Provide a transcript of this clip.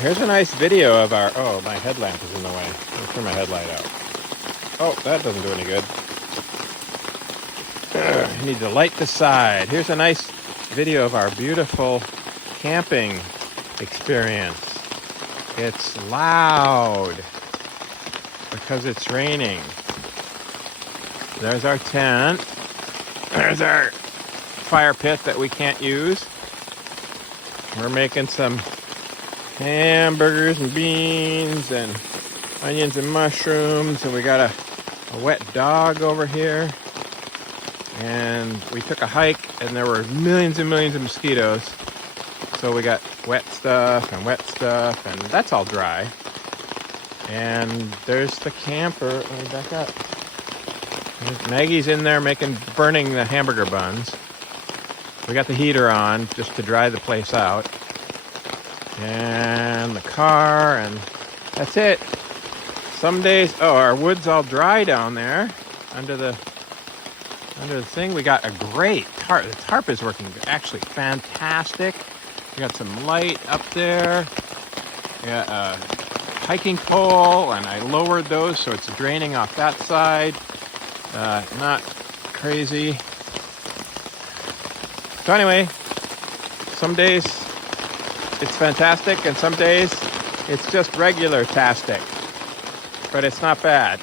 Here's a nice video of our... Oh, my headlamp is in the way. Let's turn my headlight out. Oh, that doesn't do any good. I need to light the side. Here's a nice video of our beautiful camping experience. It's loud because it's raining. There's our tent. There's our fire pit that we can't use. We're making some hamburgers and beans and onions and mushrooms, and we got a wet dog over here. And we took a hike, and there were millions and millions of mosquitoes. So we got wet stuff, and that's all dry. And there's the camper. Let me back up. Maggie's in there burning the hamburger buns. We got the heater on just to dry the place out. And the car, and that's it. Some days, our wood's all dry down there under the thing. We got a great tarp. The tarp is working actually fantastic. We got some light up there. We got a hiking pole, and I lowered those so it's draining off that side. Not crazy. So anyway, some days it's fantastic, and some days it's just regular-tastic. But it's not bad.